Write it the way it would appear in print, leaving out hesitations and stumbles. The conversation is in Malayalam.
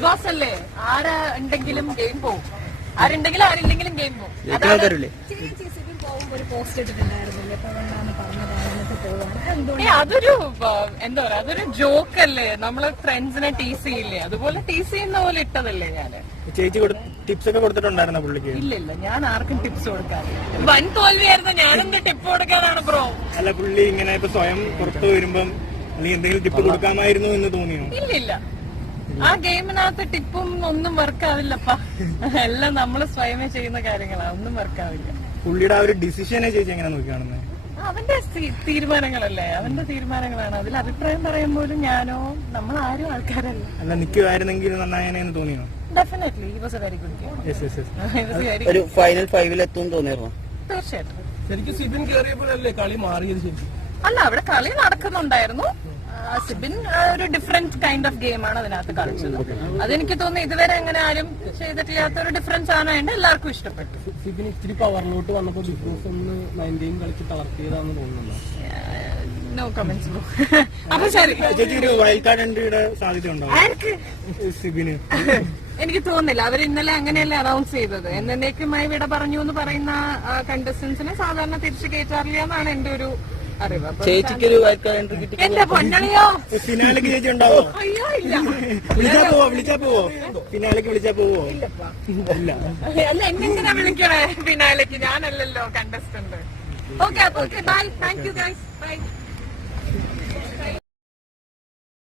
ബിഗ് ബോസ് അല്ലേ, ആരാ ഉണ്ടെങ്കിലും ഗെയിം പോകും, ആരുണ്ടെങ്കിലും ആരില്ലെങ്കിലും ഗെയിം പോകും. ഒരു പോസ്റ്റ് ഇട്ടിട്ടുണ്ടായിരുന്നില്ലേ, അതൊരു എന്താ പറയാ, അതൊരു ജോക്ക് അല്ലേ, നമ്മള് ഫ്രണ്ട്സിനെ ടീസ് ചെയ്യില്ലേ, അതുപോലെ ടീസ് ചെയ്യുന്ന പോലെ ഇട്ടതല്ലേ ഞാന്. ചേച്ചി ടിപ്സ് ഒക്കെ കൊടുത്തിട്ടുണ്ടായിരുന്ന പുള്ളിക്ക്? ഇല്ല, ഞാൻ ആർക്കും ടിപ്സ് കൊടുക്കാറില്ല. വൻ തോൽവിയായിരുന്നു, ഞാനെന്ത് ടിപ്പ് കൊടുക്കാനാണ് ബ്രോ? അല്ല, പുള്ളി ഇങ്ങനെ ഇപ്പൊ സ്വയം പുറത്തു വരുമ്പം അല്ലെങ്കിൽ എന്തെങ്കിലും ടിപ്പ് കൊടുക്കാമായിരുന്നു എന്ന് തോന്നിയോ? ഇല്ല, ആ ഗെയിമിനകത്ത് ടിപ്പും ഒന്നും വർക്കാവില്ലപ്പാ. എല്ലാം നമ്മള് സ്വയമേ ചെയ്യുന്ന കാര്യങ്ങളാ, ഒന്നും വർക്കാവില്ല. പുള്ളിയുടെ ആ ഒരു ഡിസിഷനെ ചേച്ചി എങ്ങനെ നോക്കി കാണുന്നത്? അവന്റെ തീരുമാനങ്ങളല്ലേ, അവന്റെ തീരുമാനങ്ങളാണ്. അതിൽ അഭിപ്രായം പറയുമ്പോഴും ഞാനോ നമ്മളാരും ആൾക്കാരല്ല. അല്ല, നിൽക്കുമായിരുന്നെങ്കിൽ നന്നായെന്ന് തോന്നിയോ? Definitely he was a very good game. ഒരു ഫൈനൽ 5-ൽ എത്തും തോന്നിയിരുന്നു. തീർച്ചയായിട്ടും. ശരിക്കും സിബിൻ കയറിയപ്പോഴല്ലേ കളി മാറിയത്? ശരിക്കും അല്ല, അവിടെ കളി നടക്കുന്നുണ്ടായിരുന്നു. സിബിൻ ഒരു ഡിഫറെന്റ് കൈൻഡ് ഓഫ് ഗെയിമാണ് അതിനകത്ത് കളിച്ചത്. അതെനിക്ക് തോന്നുന്നു ഇതുവരെ അങ്ങനെ ആരും ചെയ്തിട്ടില്ലാത്ത ഒരു ഡിഫറൻസ് ആണ്, വേണ്ട എല്ലാവർക്കും ഇഷ്ടപ്പെട്ടു. സിബിൻ ഇത്തിരി പവറിലോട്ട് വന്നപ്പോ ബിഗ് ബോസ് ഒന്ന് 9 കളിച്ച് തളർത്തിയതാണെന്ന് തോന്നുന്നു. No comments. അപ്പൊ ശരി, ചേച്ചി ഒരു വൈൽഡ് കാർഡ് എൻട്രിയുടെ സാധ്യത ഉണ്ടോ സിബിന്? എനിക്ക് തോന്നുന്നില്ല. അവർ ഇന്നലെ അങ്ങനെയല്ലേ അനൗൺസ് ചെയ്തത്. എന്നേക്കുമായി വിട പറഞ്ഞു എന്ന് പറയുന്ന കണ്ടസ്റ്റൻസിനെ സാധാരണ തിരിച്ചു കയറ്റാറില്ല എന്നാണ് എന്റെ ഒരു അറിവ്. ചേച്ചിക്കൊരു വൈൽഡ് കാർഡ് എൻട്രി കിട്ടി. എന്റെ പൊന്നണിയോ, ഫിനാലേക്ക് ചേച്ചി ഉണ്ടാവോ? അയ്യോ ഇല്ല. വിളിച്ചാ പോവോ? ഫിനാലേക്ക് വിളിച്ചാ പോവോ? ഇല്ല. അല്ല, എന്നെന്തിനാ വിളിക്കണേ ഫിനാലേക്ക്? ഞാനല്ലല്ലോ contestant. Okay, bye. Thank you guys, by.